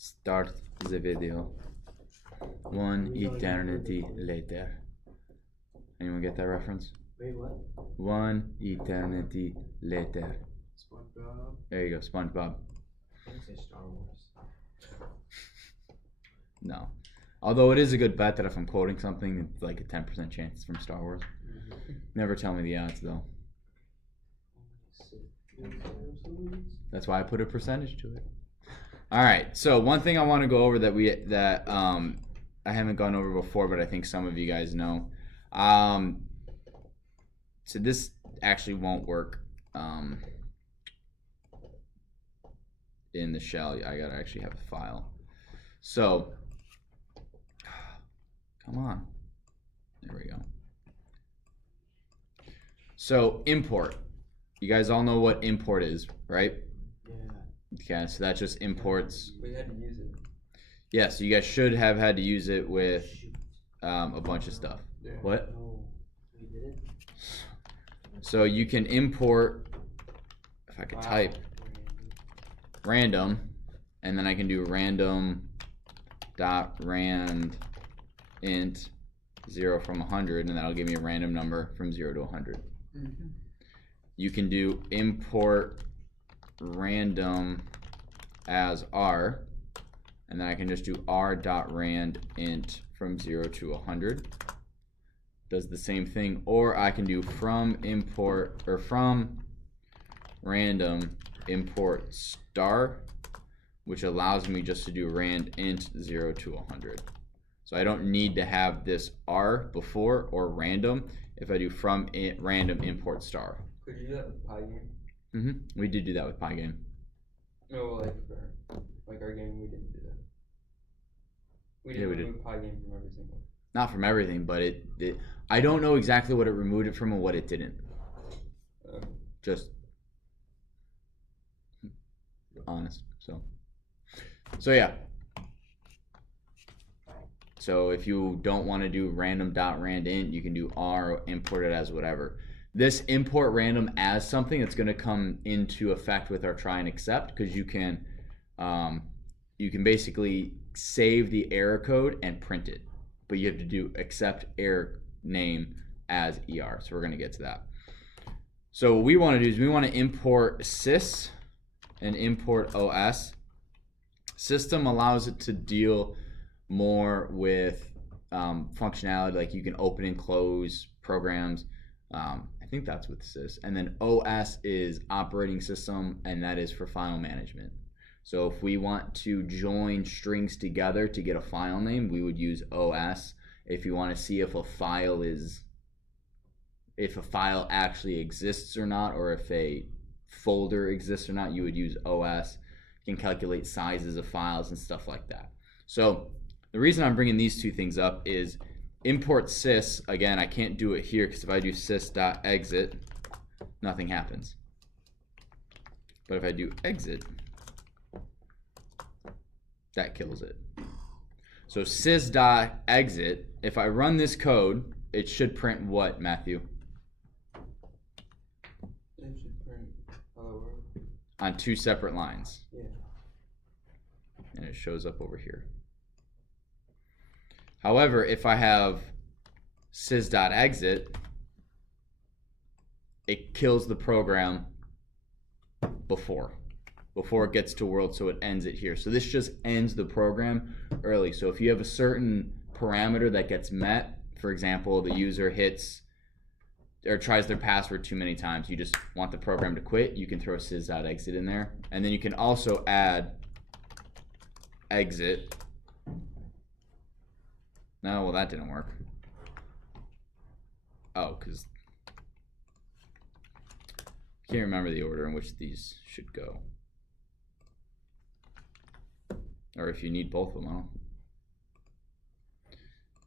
Start the video. One eternity later. Anyone get that reference? Wait, what? One eternity later. SpongeBob. There you go, SpongeBob. I think say Star Wars. No. Although it is a good bet that if I'm quoting something, it's like a 10% chance it's from Star Wars. Never tell me the odds, though. That's why I put a percentage to it. All right. So one thing I want to go over that I haven't gone over before, but I think some of you guys know. So this actually won't work in the shell. I gotta actually have a file. So come on. There we go. So import. You guys all know what import is, right? Yeah. Okay, so that just imports. We had to use it. Yeah, so you guys should have had to use it with a bunch of stuff. Yeah. What? No, we didn't. So you can import, if I could type, random, and then I can do random dot rand int 0 from 100, and that'll give me a random number from 0 to 100. Mm-hmm. You can do import random as r, and then I can just do r dot rand int from 0 to 100. Does the same thing, or I can do from import or from random import star, which allows me just to do rand int 0 to 100. So I don't need to have this r before or random if I do from random import star. Could you do that with Pygame? We did do that with Pygame. No, like our game, we didn't do that. We didn't remove Pygame from every single. Not from everything, but it I don't know exactly what it removed it from and what it didn't. Just honest. So yeah. So if you don't want to do random.randint, you can do r or import it as whatever. This import random as something that's going to come into effect with our try and accept, because you can basically save the error code and print it, but you have to do accept error name as er. So we're going to get to that. So what we want to do is we want to import sys and import os. System allows it to deal more with functionality, like you can open and close programs. I think that's with sys. And then OS is operating system, and that is for file management. So if we want to join strings together to get a file name, we would use OS. If you want to see if a file actually exists or not, or if a folder exists or not, you would use OS. You can calculate sizes of files and stuff like that. So the reason I'm bringing these two things up is import sys. Again, I can't do it here because if I do sys.exit, nothing happens. But if I do exit, that kills it. So sys.exit, if I run this code, it should print what, Matthew? It should print hello world. On two separate lines. Yeah. And it shows up over here. However, if I have sys.exit, it kills the program before it gets to world, so it ends it here. So this just ends the program early. So if you have a certain parameter that gets met, for example, the user hits or tries their password too many times, you just want the program to quit, you can throw sys.exit in there. And then you can also add exit. No, well, that didn't work. Oh, because I can't remember the order in which these should go. Or if you need both of them, I don't.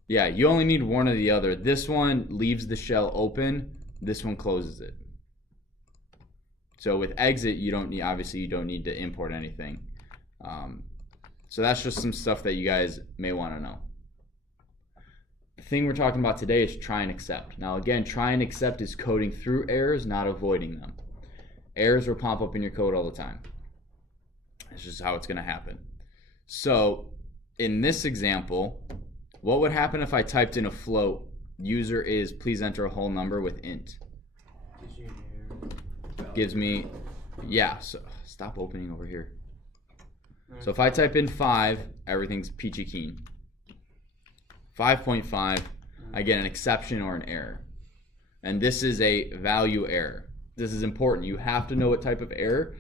Yeah, you only need one or the other. This one leaves the shell open. This one closes it. So with exit, you don't need, obviously you don't need to import anything. So that's just some stuff that you guys may want to know. The thing we're talking about today is try and accept. Now again, try and accept is coding through errors, not avoiding them. Errors will pop up in your code all the time. It's just how it's going to happen. So in this example, what would happen if I typed in a float? User is please enter a whole number with int. Gives you an error. Gives me, yeah. So stop opening over here. Alright. So if I type in 5, everything's peachy keen. 5.5, I get an exception or an error. And this is a value error. This is important. You have to know what type of error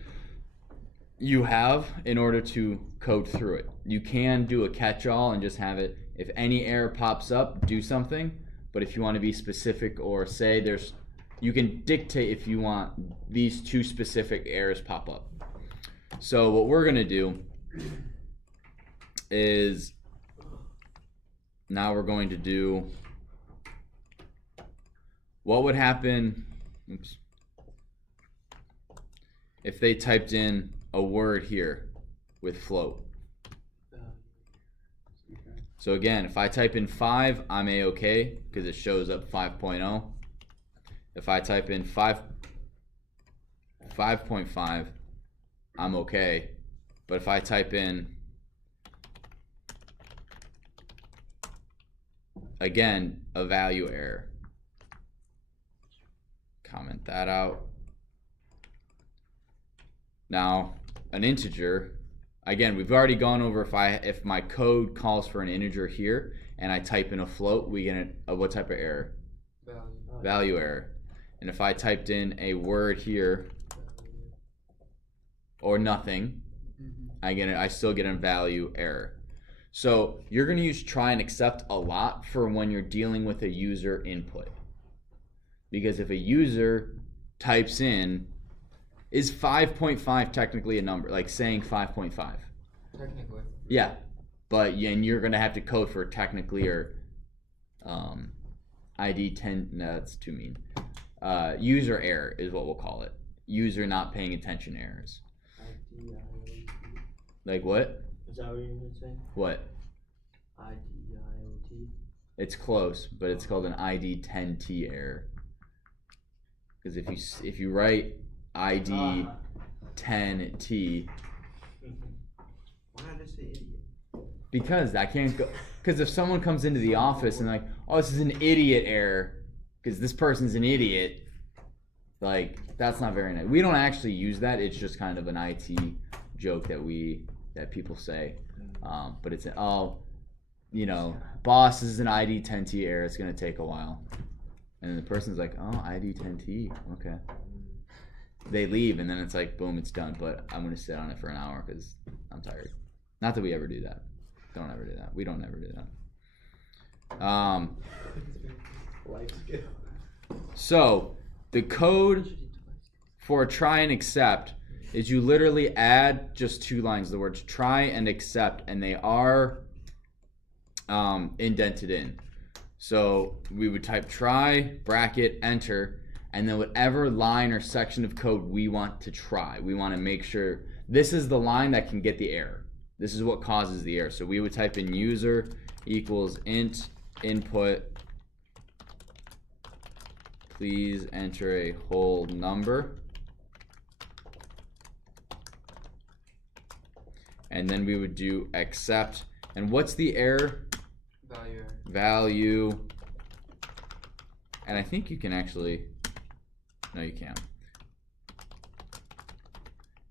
you have in order to code through it. You can do a catch-all and just have it, if any error pops up, do something. But if you want to be specific or say you can dictate if you want these 2 specific errors pop up. So what we're gonna do is now we're going to do what would happen if they typed in a word here with float. So again, if I type in 5, I'm a-okay because it shows up 5.0. If I type in 5.5, I'm okay. But if I type in, again, a value error, comment that out. Now, an integer, again, we've already gone over if my code calls for an integer here and I type in a float, we get a what type of error? Value error. And if I typed in a word here or nothing, I still get a value error. So you're going to use try and except a lot for when you're dealing with a user input. Because if a user types in, is 5.5 technically a number? Like saying 5.5? Technically. Yeah. But and you're going to have to code for technically or ID 10. No, that's too mean. User error is what we'll call it. User not paying attention errors. IDIOT. Like what? Is that what you're going to say? What? IDIOT. It's close, but it's called an ID 10T error. Because if you write ID 10T, Why not just say idiot? because I can't go. Because if someone comes into the office and like, oh, this is an idiot error, because this person's an idiot, like that's not very nice. We don't actually use that. It's just kind of an IT joke that people say. But it's boss is an ID 10T error. It's gonna take a while, and then the person's like, oh, ID 10T, okay. They leave, and then it's like, boom, it's done. But I'm gonna sit on it for an hour because I'm tired. Not that we ever do that. Don't ever do that. We don't ever do that. Life skill. So the code for try and accept is you literally add just 2 lines, the words try and accept, and they are indented in. So we would type try, bracket, enter, and then whatever line or section of code we want to try, we want to make sure this is the line that can get the error. This is what causes the error. So we would type in user equals int input, please enter a whole number. And then we would do accept. And what's the error? Value error. Value. And I think you can actually, no, you can't.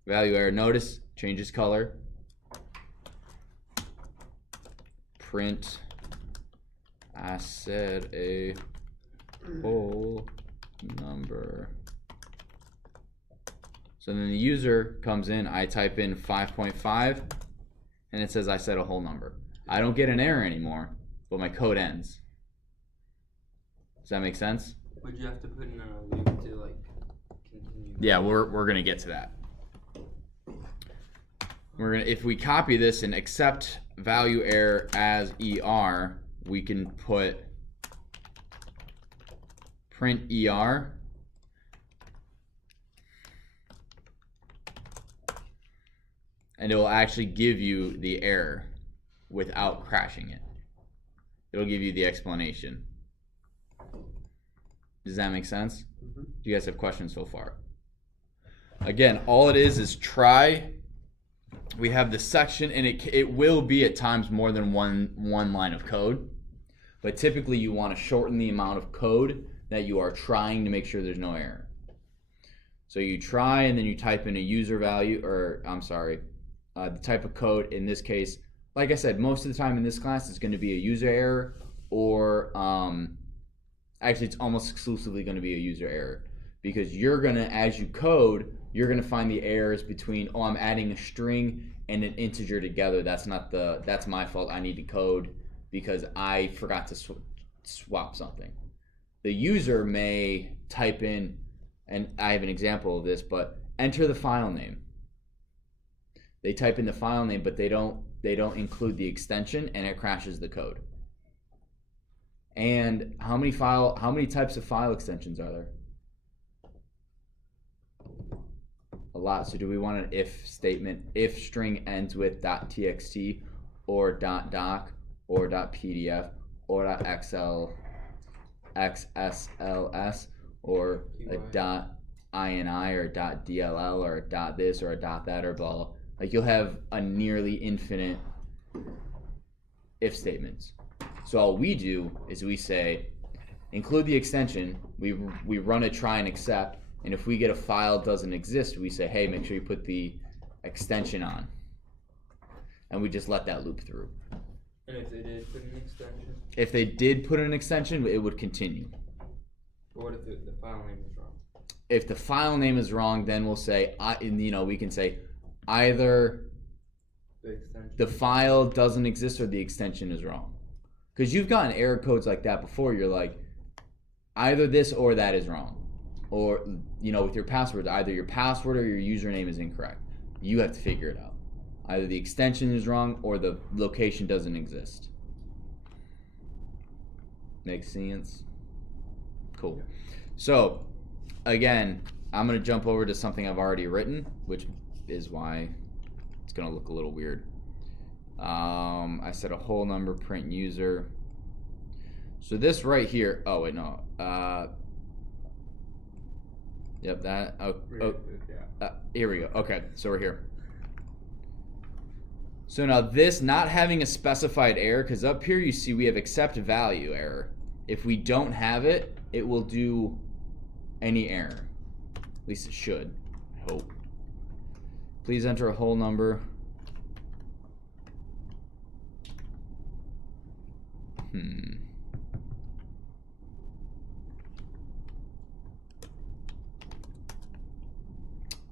Value error. Notice changes color. Print. I said a whole number. So then the user comes in, I type in 5.5, and it says I said a whole number. I don't get an error anymore, but my code ends. Does that make sense? Would you have to put in a loop to like continue? Yeah, we're gonna get to that. If we copy this and accept value error as ER, we can put print ER. And it will actually give you the error without crashing it. It'll give you the explanation. Does that make sense? Mm-hmm. Do you guys have questions so far? Again, all it is try we have the section, and it will be at times more than one line of code, but typically you want to shorten the amount of code that you are trying to make sure there's no error. So you try, and then you type in a user value, or I'm sorry, the type of code. In this case, like I said, most of the time in this class it's going to be a user error, or actually it's almost exclusively going to be a user error, because you're going to, as you code, you're going to find the errors between, oh, I'm adding a string and an integer together. That's my fault. I need to code because I forgot to swap something. The user may type in, and I have an example of this, but enter the file name. They type in the file name, but they don't include the extension, and it crashes the code. And how many types of file extensions are there? A lot. So do we want an if statement? If string ends with .txt or .doc or .pdf or .xsls or a .ini or .dll or a .this or a .that or blah. Like, you'll have a nearly infinite if statements. So all we do is we say include the extension, we run a try and except, and if we get a file doesn't exist, we say, hey, make sure you put the extension on. And we just let that loop through. And if they did put an extension? If they did put an extension, it would continue. But what if the file name is wrong? If the file name is wrong, then we'll say, we can say either the file doesn't exist or the extension is wrong. Because you've gotten error codes like that before. You're like, either this or that is wrong. Or, with your passwords, either your password or your username is incorrect. You have to figure it out. Either the extension is wrong or the location doesn't exist. Makes sense? Cool. So, again, I'm going to jump over to something I've already written, which is why it's going to look a little weird. I said a whole number, print user. So this right here, oh wait, no. Yep, that, here we go. Okay, so we're here. So now this not having a specified error, because up here you see we have accept value error. If we don't have it, it will do any error. At least it should, I hope. Please enter a whole number.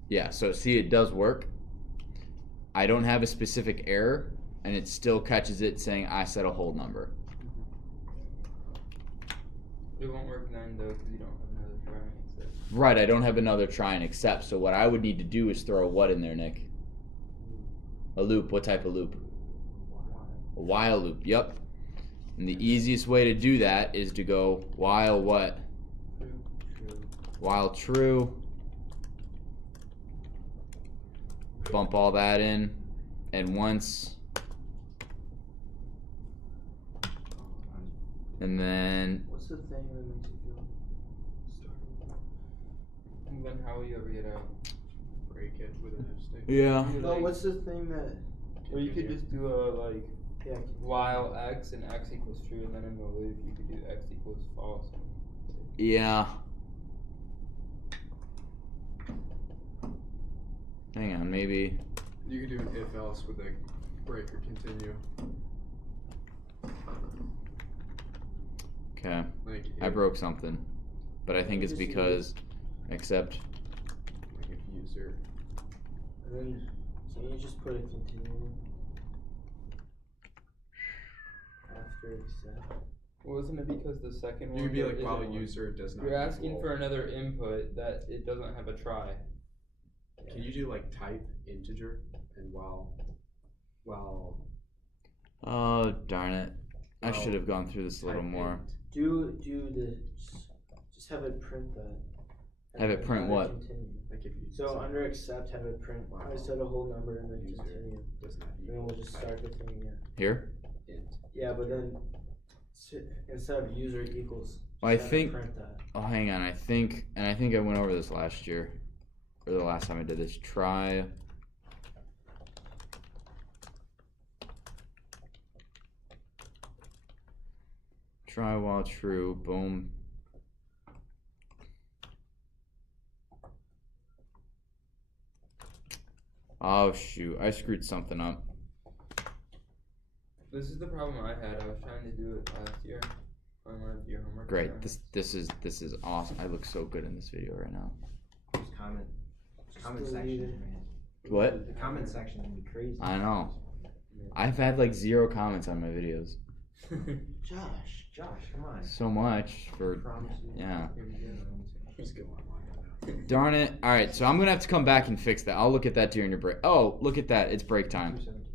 Yeah, so see, it does work. I don't have a specific error, and it still catches it saying I set a whole number. It won't work then, though, because you don't have another try and accept. Right, I don't have another try and accept, so what I would need to do is throw a what in there, Nick? A loop. What type of loop? A while loop, yep. And the easiest way to do that is to go while what? True. While true. Bump all that in, and once, and then What's the thing that makes you feel starting? And then how will you ever get out? Break it with an if statement. yeah. No, what's the thing that? Or you could just do a Yeah. while x and x equals true, and then in the loop you could do x equals false. Yeah. Hang on, maybe. You could do an if else with a break or continue. Okay. Like I if, broke something, but I think it's because except. like if user. And then can you just put a continue after accept? Wasn't it because the second You one? could be like isn't while one? user does not. You're asking equal. for another input that it doesn't have a try. Can you do like type integer and while Oh darn it! I Well, should have gone through this a little type more. Do the just have it print that. and Have it then print under what? Continue. like if you So under accept, have it print. I set a whole number and then user continue. does not And then equal we'll just type start the thing again. Here. int. Yeah, but then instead of user equals. I just have it think- print that. Oh, hang on. I think I went over this last year, or the last time I did this. Try Try while true. Boom. Oh shoot! I screwed something up. This is the problem I had. I was trying to do it last year on one of your homework. Great. assignments. This is awesome. I look so good in this video right now. Just comment delete section, it. man. What? The comment section can be crazy. I know. I've had like 0 comments on my videos. Josh, come on. So much for Promise you. yeah. Here we go. Just go online now. Darn it. All right, so I'm gonna have to come back and fix that. I'll look at that during your break. Oh, look at that. It's break time. 217.